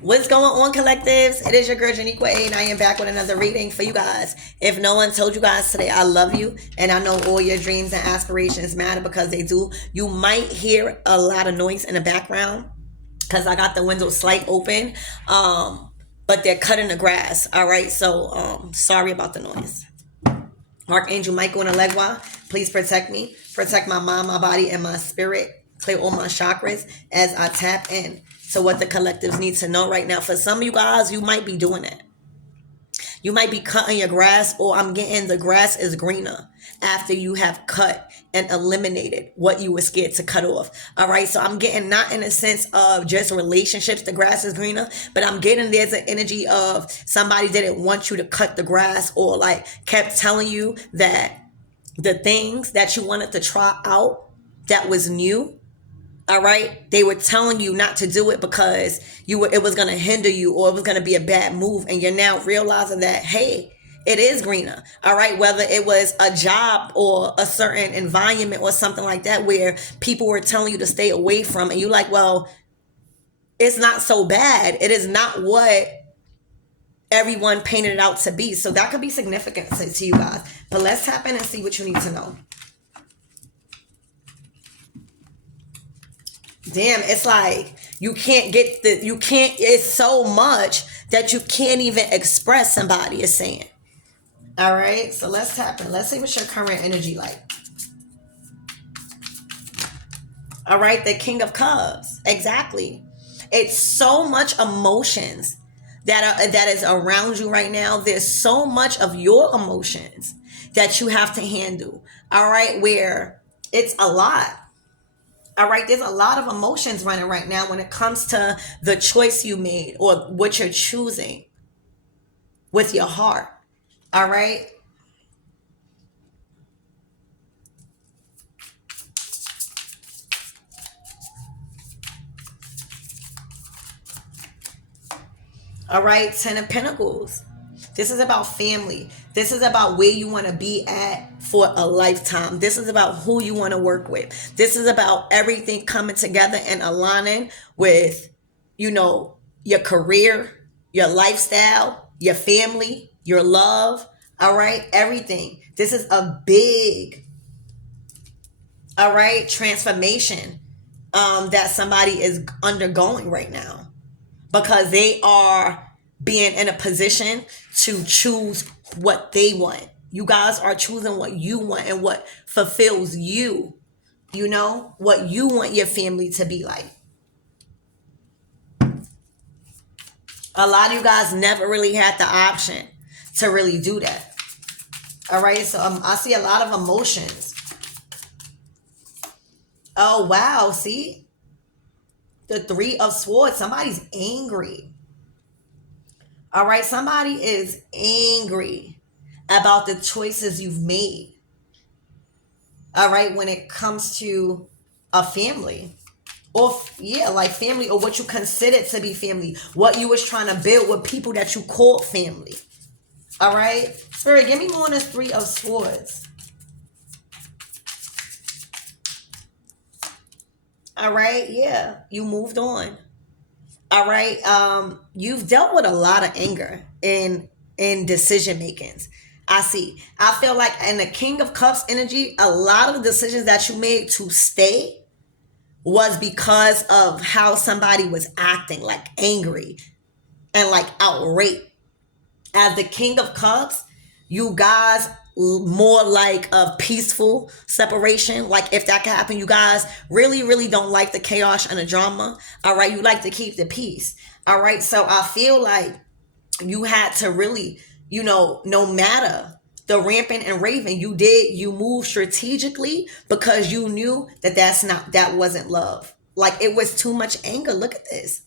What's going on, collectives? It is your girl Janiqua A, and I am back with another reading for you guys. If no one told you guys today, I love you, and I know all your dreams and aspirations matter because they do. You might hear a lot of noise in the background because I got the window slight open, but they're cutting the grass. All right, so sorry about the noise. Archangel Michael and Alegua, please protect me, protect my mind, my body, and my spirit. Clear all my chakras as I tap in to what the collectives need to know right now. For some of you guys, you might be doing it. You might be cutting your grass, or I'm getting the grass is greener after you have cut and eliminated what you were scared to cut off. All right. So I'm getting not in a sense of just relationships, the grass is greener, but I'm getting there's an energy of somebody didn't want you to cut the grass, or like kept telling you that the things that you wanted to try out that was new. All right, they were telling you not to do it because it was going to hinder you, or it was going to be a bad move, and you're now realizing that, hey, it is greener. All right, whether it was a job or a certain environment or something like that where people were telling you to stay away from, and you're like, well, it's not so bad. It is not what everyone painted it out to be. So that could be significant to you guys. But let's tap in and see what you need to know. Damn, it's like you can't it's so much that you can't even express, somebody is saying. All right, so let's tap in. Let's see what's your current energy like. All right, the King of Cups. Exactly. It's so much emotions that is around you right now. There's so much of your emotions that you have to handle. All right, where it's a lot. All right, there's a lot of emotions running right now when it comes to the choice you made or what you're choosing with your heart. All right. All right, Ten of Pentacles. This is about family. This is about where you want to be at for a lifetime. This is about who you want to work with. This is about everything coming together and aligning with, your career, your lifestyle, your family, your love. All right, everything. This is a big, all right, transformation that somebody is undergoing right now, because they are being in a position to choose what they want. You guys are choosing what you want and what fulfills you, what you want your family to be like. A lot of you guys never really had the option to really do that. All right, so I see a lot of emotions. Oh, wow, see? The Three of Swords, somebody's angry. All right, somebody is angry about the choices you've made. All right, when it comes to a family, or like family, or what you consider to be family, what you was trying to build with people that you called family. All right, Spirit, give me more on this Three of Swords. All right, yeah, you moved on. All right, you've dealt with a lot of anger in decision makings. I feel like in the King of Cups energy, a lot of the decisions that you made to stay was because of how somebody was acting, like angry and like outraged. As the King of Cups, you guys more like a peaceful separation. Like if that can happen, you guys really, really don't like the chaos and the drama. All right, you like to keep the peace. All right, so I feel like you had to really, no matter the rampant and raving, you moved strategically because you knew that wasn't love. Like it was too much anger. Look at this.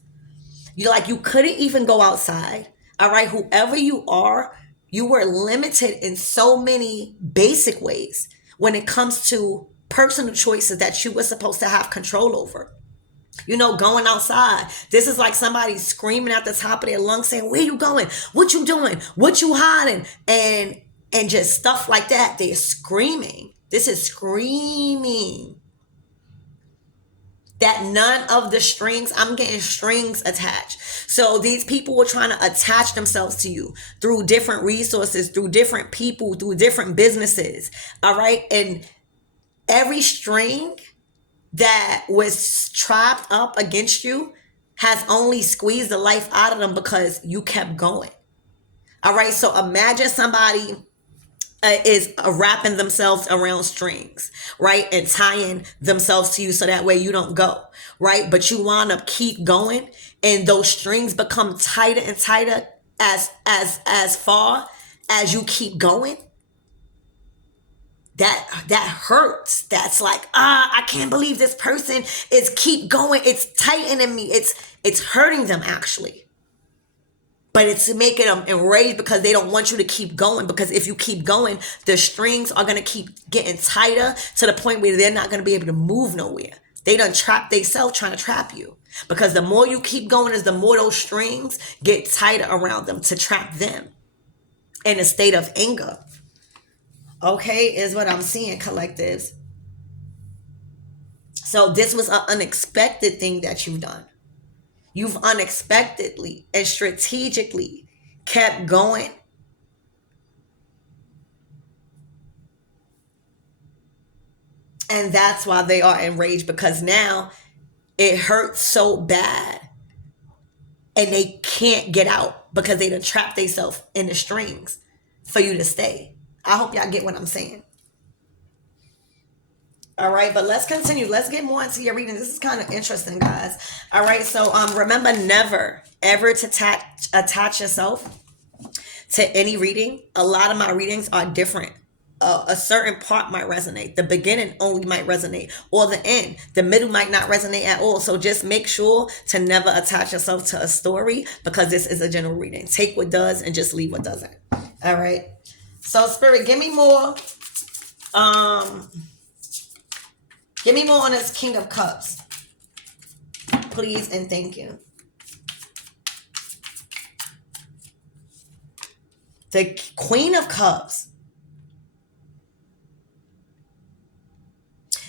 You couldn't even go outside. All right, whoever you are, you were limited in so many basic ways when it comes to personal choices that you were supposed to have control over. Going outside. This is like somebody screaming at the top of their lungs saying, where you going? What you doing? What you hiding? And just stuff like that. They're screaming. This is screaming. that none of the strings, I'm getting strings attached. So these people were trying to attach themselves to you through different resources, through different people, through different businesses. All right. And every string that was trapped up against you has only squeezed the life out of them because you kept going. All right. So imagine somebody is wrapping themselves around strings, right? And tying themselves to you so that way you don't go, right? But you want to keep going, and those strings become tighter and tighter as far as you keep going. That hurts. That's like, I can't believe this person is keep going. It's tightening me. It's hurting them actually. But it's making them enraged because they don't want you to keep going. Because if you keep going, the strings are going to keep getting tighter to the point where they're not going to be able to move nowhere. They done trap themselves trying to trap you. Because the more you keep going is the more those strings get tighter around them to trap them in a state of anger. Okay, is what I'm seeing, collectives. So this was an unexpected thing that you've done. You've unexpectedly and strategically kept going. And that's why they are enraged, because now it hurts so bad and they can't get out because they done trapped themselves in the strings for you to stay. I hope y'all get what I'm saying. All right, but let's continue. Let's get more into your reading. This is kind of interesting, guys. All right, so remember never ever to attach yourself to any reading. A lot of my readings are different. A certain part might resonate. The beginning only might resonate, or the end. The middle might not resonate at all. So just make sure to never attach yourself to a story, because this is a general reading. Take what does and just leave what doesn't. All right. So Spirit, give me more. Give me more on this King of Cups, please, and thank you. The Queen of Cups.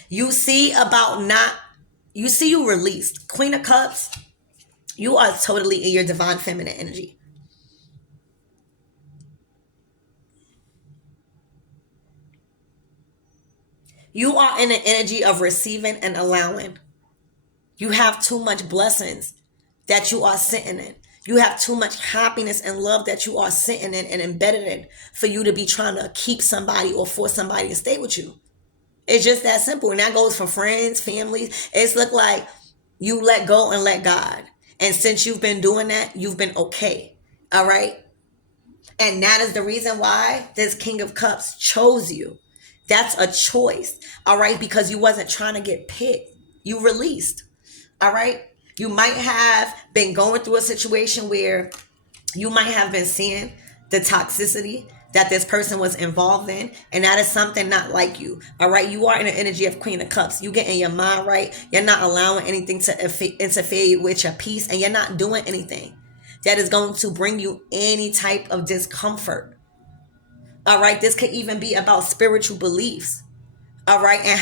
You see you released. Queen of Cups, you are totally in your divine feminine energy. You are in an energy of receiving and allowing. You have too much blessings that you are sitting in. You have too much happiness and love that you are sitting in and embedded in for you to be trying to keep somebody or force somebody to stay with you. It's just that simple. And that goes for friends, families. It's look like you let go and let God. And since you've been doing that, you've been okay. All right. And that is the reason why this King of Cups chose you. That's a choice. All right. Because you wasn't trying to get picked. You released. All right. You might have been going through a situation where you might have been seeing the toxicity that this person was involved in, and that is something not like you. All right. You are in the energy of Queen of Cups. You get in your mind right. You're not allowing anything to interfere with your peace, and you're not doing anything that is going to bring you any type of discomfort. All right. This could even be about spiritual beliefs. All right. And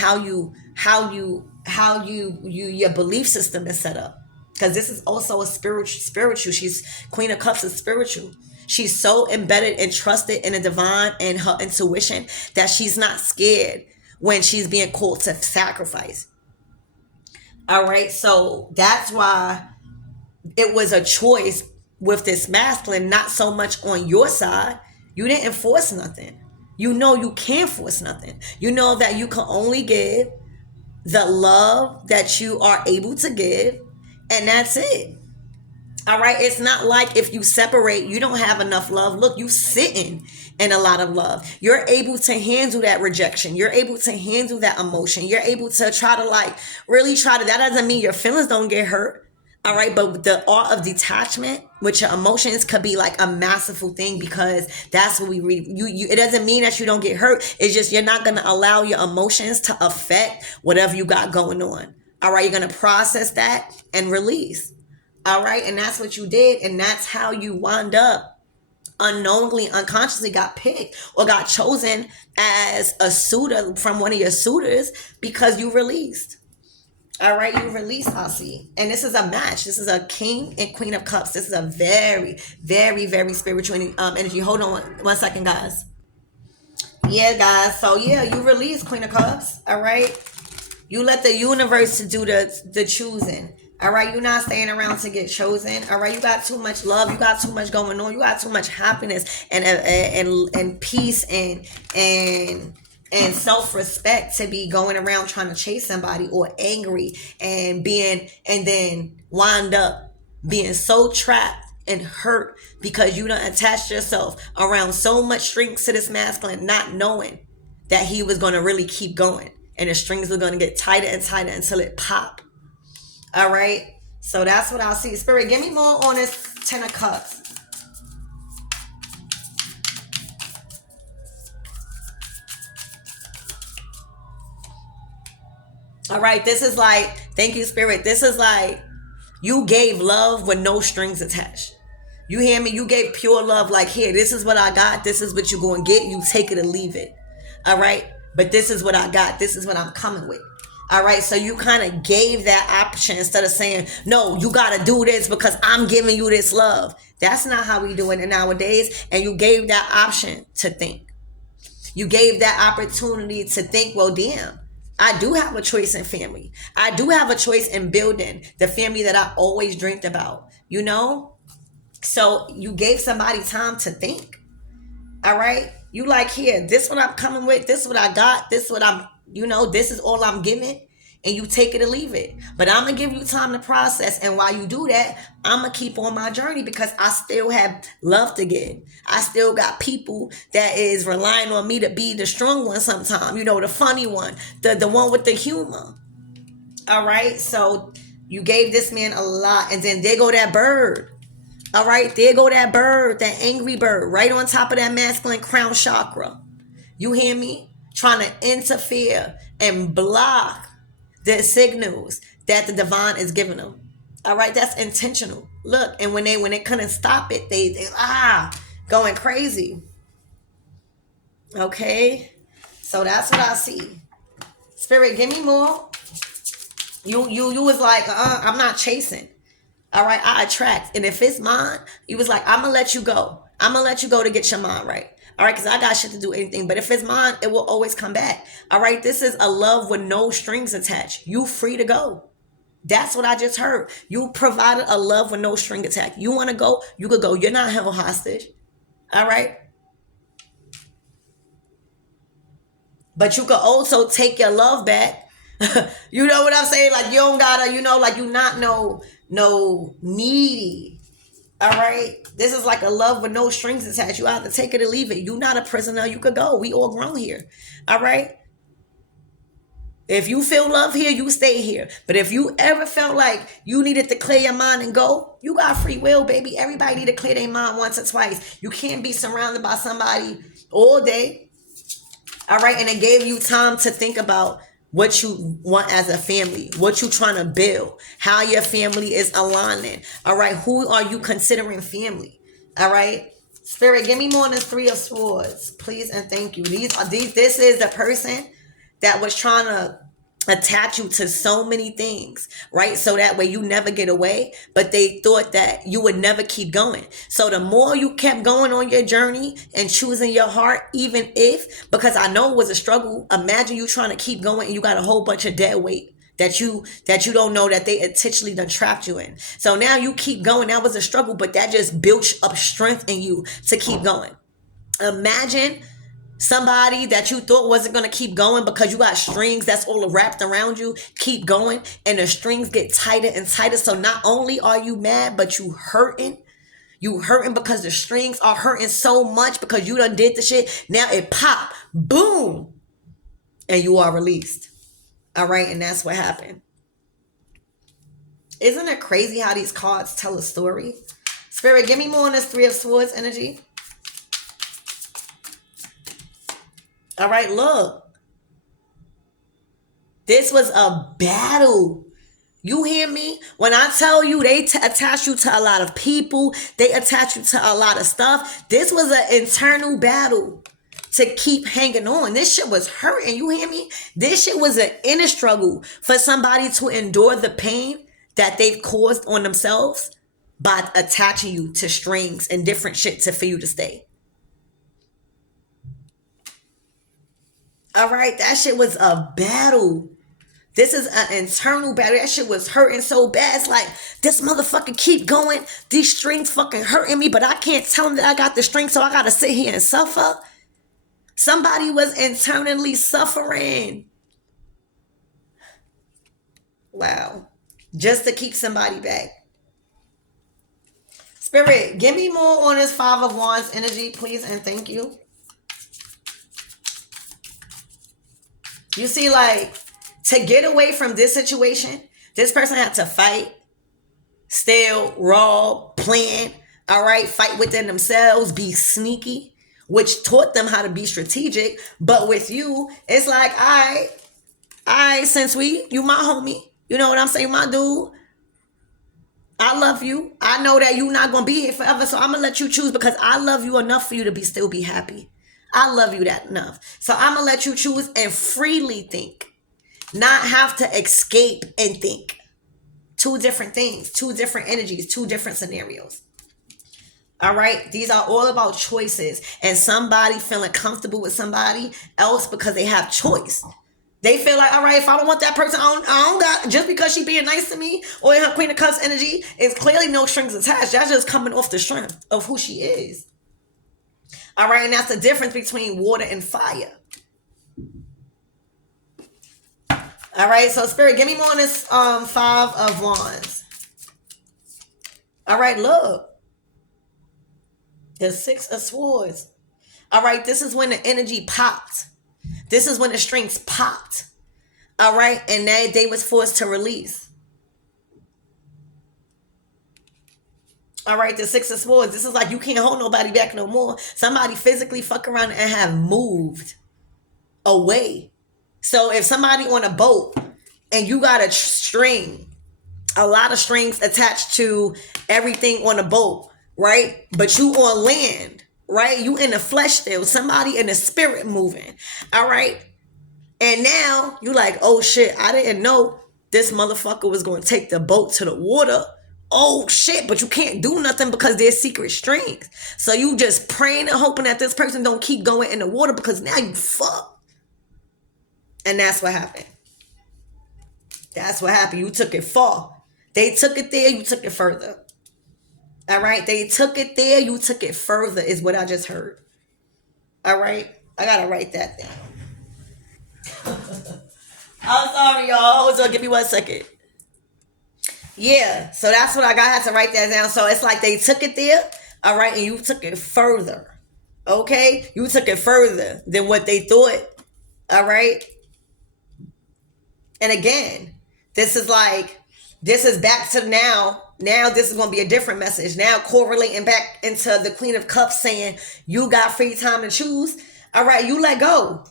your belief system is set up. Because this is also a spiritual. She's Queen of Cups is spiritual. She's so embedded and trusted in the divine and her intuition that she's not scared when she's being called to sacrifice. All right. So that's why it was a choice with this masculine, not so much on your side. You didn't force nothing. You know you can't force nothing. You know that you can only give the love that you are able to give, and that's it. All right. It's not like if you separate, you don't have enough love. Look, you sitting in a lot of love. You're able to handle that rejection. You're able to handle that emotion. You're able to try to really try to, that doesn't mean your feelings don't get hurt. All right. But the art of detachment with your emotions could be like a masterful thing, because that's what we read. It doesn't mean that you don't get hurt. It's just you're not going to allow your emotions to affect whatever you got going on. All right. You're going to process that and release. All right. And that's what you did. And that's how you wound up unknowingly, unconsciously got picked or got chosen as a suitor from one of your suitors, because you released. All right, you release, I see. And this is a match. This is a king and queen of cups. This is a very, very, very spiritual energy. Hold on one second, guys. Yeah, guys. So yeah, you release queen of cups. All right. You let the universe to do the choosing. All right, you're not staying around to get chosen. All right, you got too much love. You got too much going on. You got too much happiness and peace and self-respect to be going around trying to chase somebody or angry and then wind up being so trapped and hurt because you done attached yourself around so much strings to this masculine, not knowing that he was going to really keep going. And the strings were going to get tighter and tighter until it popped. All right. So that's what I'll see. Spirit, give me more on this 10 of cups. All right. This is like, thank you, Spirit. This is like you gave love with no strings attached. You hear me? You gave pure love like, here, this is what I got. This is what you're going to get. You take it or leave it. All right. But this is what I got. This is what I'm coming with. All right. So you kind of gave that option instead of saying, no, you got to do this because I'm giving you this love. That's not how we do it nowadays. And you gave that option to think. You gave that opportunity to think, well, damn, I do have a choice in family. I do have a choice in building the family that I always dreamed about, you know? So you gave somebody time to think. All right. You like, here, this what I'm coming with. This what I got. This what I'm, this is all I'm giving. And you take it or leave it. But I'm going to give you time to process. And while you do that, I'm going to keep on my journey because I still have love to give. I still got people that is relying on me to be the strong one sometime. The funny one. The one with the humor. All right. So you gave this man a lot. And then there go that bird. All right, there go that bird, that angry bird, right on top of that masculine crown chakra. You hear me? Trying to interfere and block the signals that the divine is giving them. All right, that's intentional. Look, and when they couldn't stop it, they going crazy. Okay, so that's what I see. Spirit, give me more. You was like, I'm not chasing. All right, I attract. And if it's mine, he was like, I'm going to let you go. I'm going to let you go to get your mind right. All right, because I got shit to do anything. But if it's mine, it will always come back. All right, this is a love with no strings attached. You free to go. That's what I just heard. You provided a love with no string attached. You want to go, you could go. You're not held hostage. All right. But you could also take your love back. You know what I'm saying? Like, you don't gotta, like you not no needy. All right. This is like a love with no strings attached. You have to take it or leave it. You're not a prisoner. You could go. We all grown here. All right. If you feel love here, you stay here. But if you ever felt like you needed to clear your mind and go, you got free will, baby. Everybody need to clear their mind once or twice. You can't be surrounded by somebody all day. All right. And it gave you time to think about what you want as a family, what you trying to build, how your family is aligning. All right. Who are you considering family? All right. Spirit, give me more than 3 of Swords, please and thank you. This is the person that was trying to attach you to so many things, right? So that way you never get away, but they thought that you would never keep going. So the more you kept going on your journey and choosing your heart, even if, because I know it was a struggle, imagine you trying to keep going and you got a whole bunch of dead weight that you don't know that they intentionally done trapped you in. So now you keep going. That was a struggle, but that just built up strength in you to keep going. Imagine somebody that you thought wasn't going to keep going because you got strings that's all wrapped around you, keep going, and the strings get tighter and tighter. So not only are you mad, but you hurting. You hurting because the strings are hurting so much because you done did the shit. Now it pop, boom, and you are released. All right, and that's what happened. Isn't it crazy how these cards tell a story? Spirit, give me more on this 3 of Swords energy. All right, look. This was a battle. You hear me? When I tell you they attach you to a lot of people, they attach you to a lot of stuff. This was an internal battle. to keep hanging on. This shit was hurting. You hear me? This shit was an inner struggle for somebody to endure the pain that they've caused on themselves by attaching you to strings and different shit for you to stay. All right, that shit was a battle. This is an internal battle. That shit was hurting so bad. It's like, this motherfucker keep going. These strings fucking hurting me, but I can't tell him that I got the strings, so I gotta sit here and suffer. Somebody was internally suffering. Wow. Just to keep somebody back. Spirit, give me more on this Five of Wands energy, please, and thank you. You see, like, to get away from this situation, this person had to fight, steal, rob, plan, all right, fight within themselves, be sneaky, which taught them how to be strategic. But with you, it's like, since you my homie, you know what I'm saying, my dude, I love you. I know that you're not going to be here forever, so I'm going to let you choose because I love you enough for you to still be happy. I love you that enough. So I'm going to let you choose and freely think. Not have to escape and think. Two different things, two different energies, two different scenarios. All right? These are all about choices. And somebody feeling comfortable with somebody else because they have choice. They feel like, all right, if I don't want that person, I don't got, just because she being nice to me or in her Queen of Cups energy, is clearly no strings attached. That's just coming off the strength of who she is. All right, and that's the difference between water and fire. All right, so Spirit, give me more on this Five of Wands. All right, look. The Six of Swords. All right, this is when the energy popped. This is when the strings popped. All right, and they was forced to release. All right, the Six of Swords. This is like you can't hold nobody back no more. Somebody physically fuck around and have moved away. So if somebody on a boat and you got a string, a lot of strings attached to everything on the boat, right? But you on land, right? You in the flesh still. Somebody in the spirit moving, all right? And now you like, oh shit, I didn't know this motherfucker was going to take the boat to the water. Oh shit, but you can't do nothing because there's secret strings. So you just praying and hoping that this person don't keep going in the water because now you fucked. And that's what happened. That's what happened. You took it far. They took it there, you took it further. All right? They took it there, you took it further is what I just heard. All right? I got to write that down. I'm sorry, y'all. Hold on, give me 1 second. Yeah, so that's what I got. I had to write that down. So it's like they took it there, all right, and you took it further. Okay? You took it further than what they thought. All right? And again, this is back to now. Now this is going to be a different message. Now correlating back into the Queen of Cups saying you got free time to choose. All right, you let go.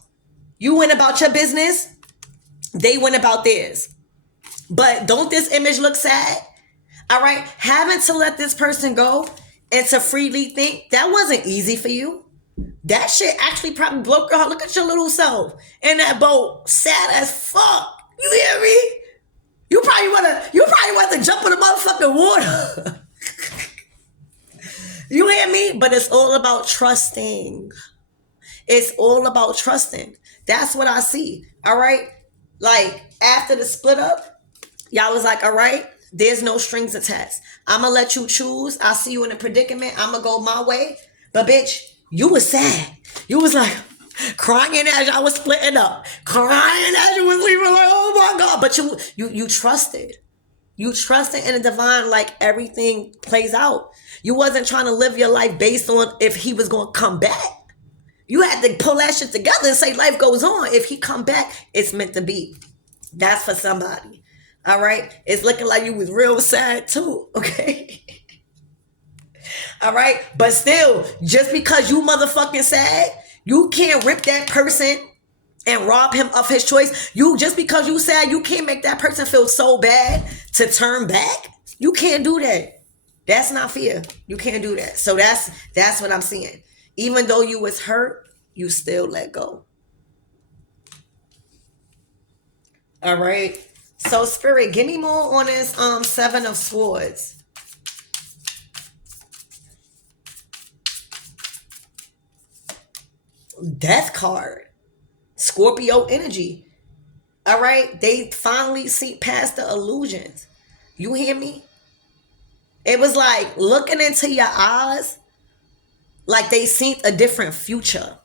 You went about your business. They went about theirs. But don't this image look sad? All right, having to let this person go and to freely think, that wasn't easy for you. That shit actually probably broke your heart. Look at your little self in that boat, sad as fuck. You hear me? You probably want to jump in the motherfucking water. You hear me? But it's all about trusting. It's all about trusting. That's what I see. All right? Like, after the split up, y'all was like, all right, there's no strings attached. I'm going to let you choose. I see you in a predicament. I'm going to go my way. But bitch, you was sad. You was like crying as y'all was splitting up. Crying as you was leaving like, oh my God. But you trusted. You trusted in the divine like everything plays out. You wasn't trying to live your life based on if he was going to come back. You had to pull that shit together and say life goes on. If he come back, it's meant to be. That's for somebody. All right? It's looking like you was real sad too. Okay? All right? But still, just because you motherfucking sad, you can't rip that person and rob him of his choice. Just because you sad, you can't make that person feel so bad to turn back. You can't do that. That's not fair. You can't do that. So that's what I'm seeing. Even though you was hurt, you still let go. All right. So Spirit, give me more on this Seven of Swords. Death card. Scorpio energy. All right. They finally see past the illusions. You hear me? It was like looking into your eyes, like they seen a different future.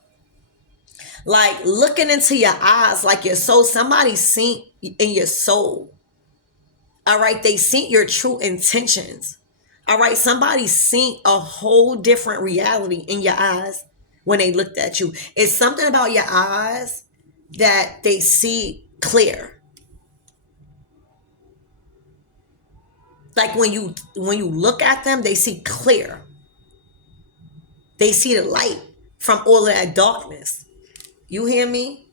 Like looking into your eyes, like your soul, somebody seen in your soul. All right, they seen your true intentions. All right, somebody seen a whole different reality in your eyes when they looked at you. It's something about your eyes that they see clear. Like when you look at them, they see clear. They see the light from all of that darkness. You hear me?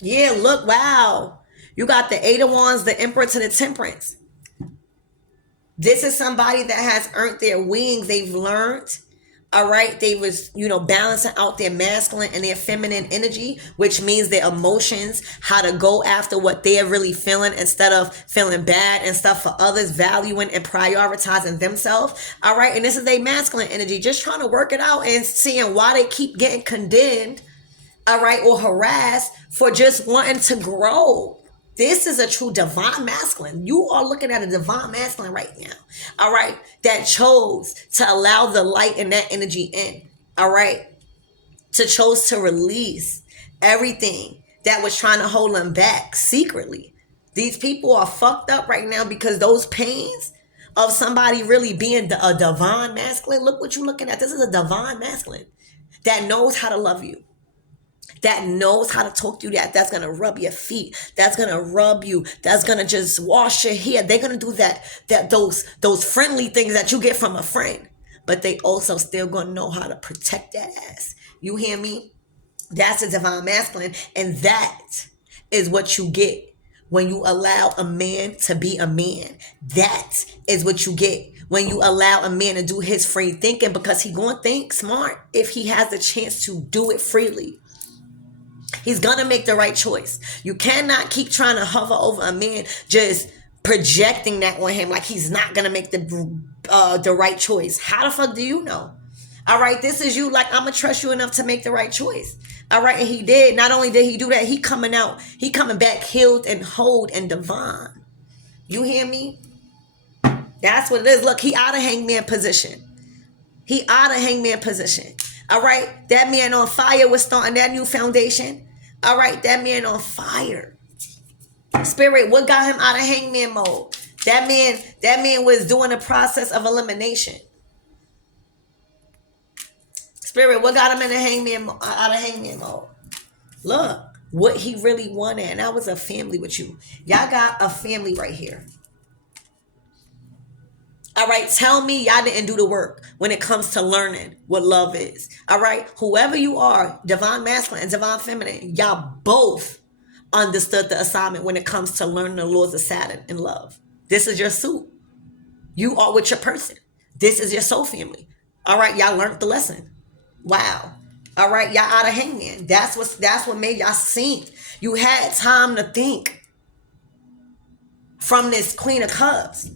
Yeah, look, wow. You got the Eight of Wands, the Emperor to the Temperance. This is somebody that has earned their wings. They've learned, all right, they was, balancing out their masculine and their feminine energy, which means their emotions, how to go after what they're really feeling instead of feeling bad and stuff for others, valuing and prioritizing themselves. All right, and this is their masculine energy, just trying to work it out and seeing why they keep getting condemned, all right, or harassed for just wanting to grow. This is a true divine masculine. You are looking at a divine masculine right now, all right, that chose to allow the light and that energy in, all right, to chose to release everything that was trying to hold them back secretly. These people are fucked up right now because those pains of somebody really being a divine masculine. Look what you're looking at. This is a divine masculine that knows how to love you, that knows how to talk to you, that's gonna rub your feet, that's gonna rub you, that's gonna just wash your hair. They're gonna do those friendly things that you get from a friend, but they also still gonna know how to protect that ass. You hear me? That's a divine masculine, and that is what you get when you allow a man to be a man. That is what you get when you allow a man to do his free thinking, because he gonna think smart if he has the chance to do it freely. He's gonna make the right choice. You cannot keep trying to hover over a man, just projecting that on him like he's not gonna make the right choice. How the fuck do you know? All right, this is you. Like, I'm gonna trust you enough to make the right choice. All right, and he did. Not only did he do that, he coming back healed and whole and divine. You hear me? That's what it is. Look, he out of hangman position. He out of hangman position. All right, that man on fire was starting that new foundation. All right, that man on fire. Spirit, what got him out of hangman mode? That man was doing a process of elimination. Spirit, what got him in out of hangman mode? Look, what he really wanted, and that was a family with you. Y'all got a family right here. All right, tell me y'all didn't do the work when it comes to learning what love is. All right, whoever you are, divine masculine and divine feminine, y'all both understood the assignment when it comes to learning the laws of Saturn and love. This is your suit. You are with your person. This is your soul family. All right, y'all learned the lesson. Wow. All right, y'all out of hangman. That's what made y'all sink. You had time to think from this Queen of Cups.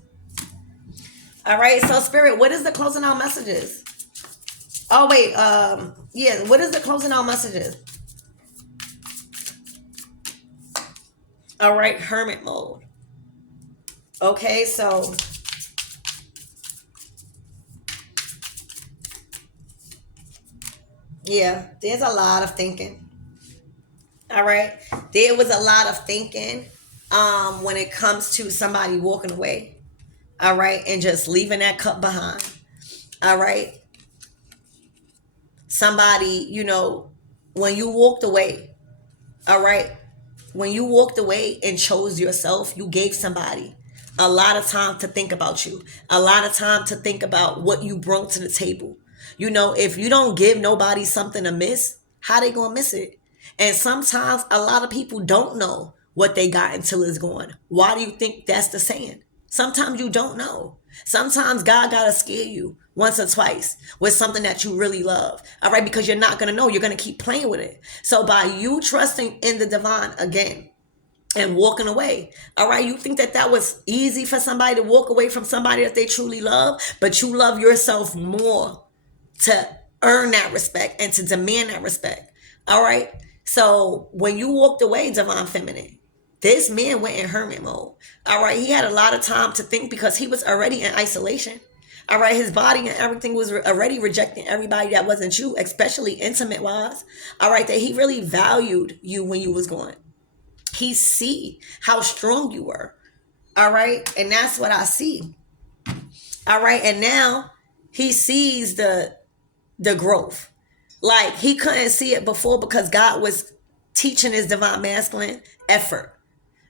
All right, so Spirit, what is the closing out messages? Oh, wait, yeah, what is the closing out messages? All right, hermit mode. Okay, so yeah, there's a lot of thinking. All right, there was a lot of thinking when it comes to somebody walking away. All right, and just leaving that cup behind. All right, somebody, when you walked away, all right, when you walked away and chose yourself, you gave somebody a lot of time to think about you, a lot of time to think about what you brought to the table. If you don't give nobody something to miss, how they gonna miss it? And sometimes a lot of people don't know what they got until it's gone. Why do you think that's the saying? Sometimes you don't know. Sometimes God gotta scare you once or twice with something that you really love. All right, because you're not gonna know. You're gonna keep playing with it. So by you trusting in the divine again and walking away, all right, you think that that was easy for somebody to walk away from somebody that they truly love, but you love yourself more to earn that respect and to demand that respect. All right. So when you walked away, divine feminine, this man went in hermit mode. All right. He had a lot of time to think because he was already in isolation. All right. His body and everything was already rejecting everybody that wasn't you, especially intimate wise. All right. That he really valued you when you was gone. He see how strong you were. All right. And that's what I see. All right. And now he sees the growth. Like he couldn't see it before because God was teaching his divine masculine effort.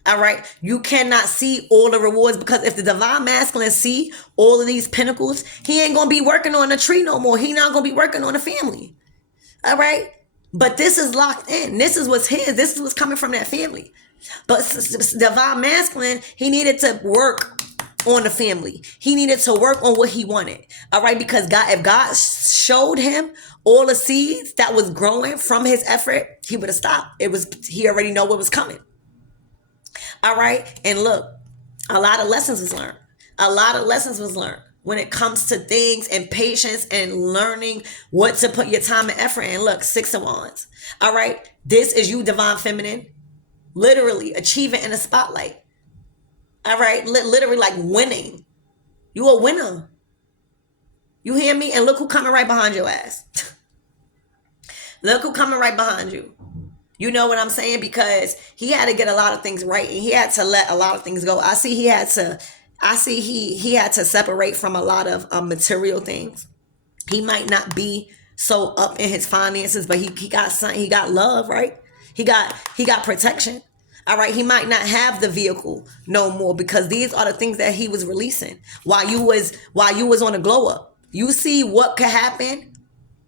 All right. You cannot see all the rewards because if the divine masculine see all of these pinnacles, he ain't going to be working on a tree no more. He not going to be working on a family. All right. But this is locked in. This is what's his. This is what's coming from that family. But divine masculine, he needed to work on the family. He needed to work on what he wanted. All right. Because God, if God showed him all the seeds that was growing from his effort, he would have stopped. He already know what was coming. All right. And look, a lot of lessons was learned. A lot of lessons was learned when it comes to things and patience and learning what to put your time and effort in. Look, 6 of Wands. All right. This is you, divine feminine, literally achieving in the spotlight. All right. Literally like winning. You a winner. You hear me? And look who coming right behind your ass. Look who coming right behind you. You know what I'm saying? Because he had to get a lot of things right and he had to let a lot of things go. I see he had to separate from a lot of material things. He might not be so up in his finances, but he got love, right? He got protection. All right, he might not have the vehicle no more because these are the things that he was releasing while you was on a glow up. You see what could happen.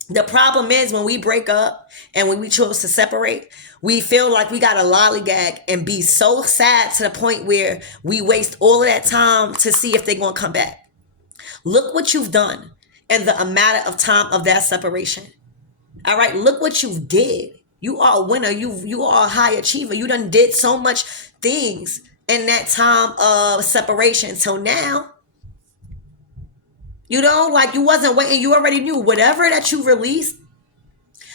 The problem is when we break up and when we chose to separate, we feel like we got to lollygag and be so sad to the point where we waste all of that time to see if they're going to come back. Look what you've done and the amount of time of that separation. All right, look what you did. You are a winner. You are a high achiever. You done did so much things in that time of separation. So now, you know, like you wasn't waiting. You already knew whatever that you released,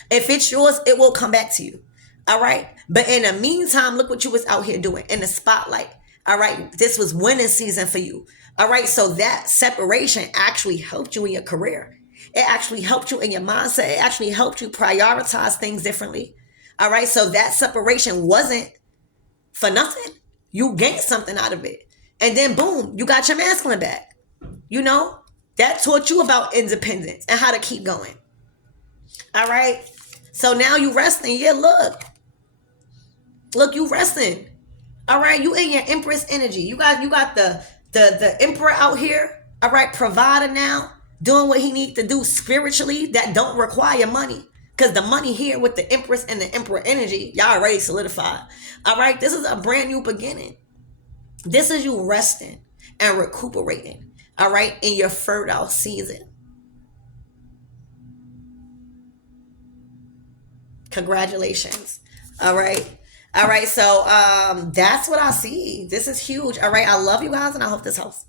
if it's yours, it will come back to you. All right. But in the meantime, look what you was out here doing in the spotlight. All right. This was winning season for you. All right. So that separation actually helped you in your career. It actually helped you in your mindset. It actually helped you prioritize things differently. All right. So that separation wasn't for nothing. You gained something out of it. And then boom, you got your masculine back. You know, that taught you about independence and how to keep going. All right. So now you resting. Yeah, look. Look, you resting. All right. You in your empress energy. You got the emperor out here. All right. Provider now. Doing what he needs to do spiritually that don't require money. Because the money here with the empress and the emperor energy, y'all already solidified. All right. This is a brand new beginning. This is you resting and recuperating. All right. In your fertile season. Congratulations. All right. All right. So that's what I see. This is huge. All right. I love you guys and I hope this helps.